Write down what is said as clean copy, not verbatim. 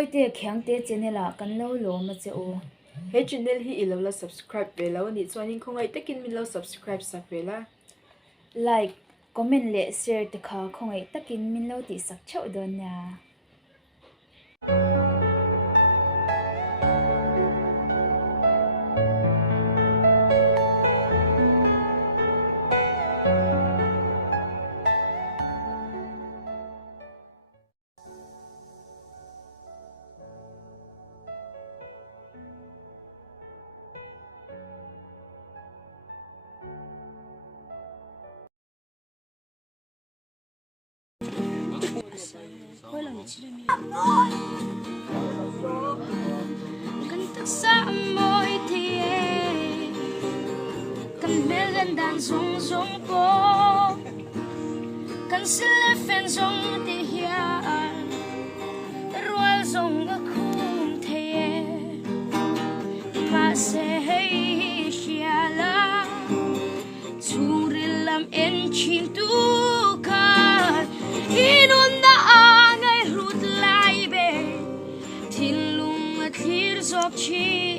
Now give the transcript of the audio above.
moi te khyang te channel a kan lo lo ma che o he channel hi ilo la subscribe ve lo ni chuanin khongai takin min lo subscribe sak ve la like comment le share te kha khongai takin min lo ti sak chau don ya Kan taksa amoy tiye Kan megan dan zong zong po Kan sila fen zong tihian Rual zong akum tiye Ma se hei siala Turilam en chintukan Inun na angay rut lai be Tilung at hirzok chi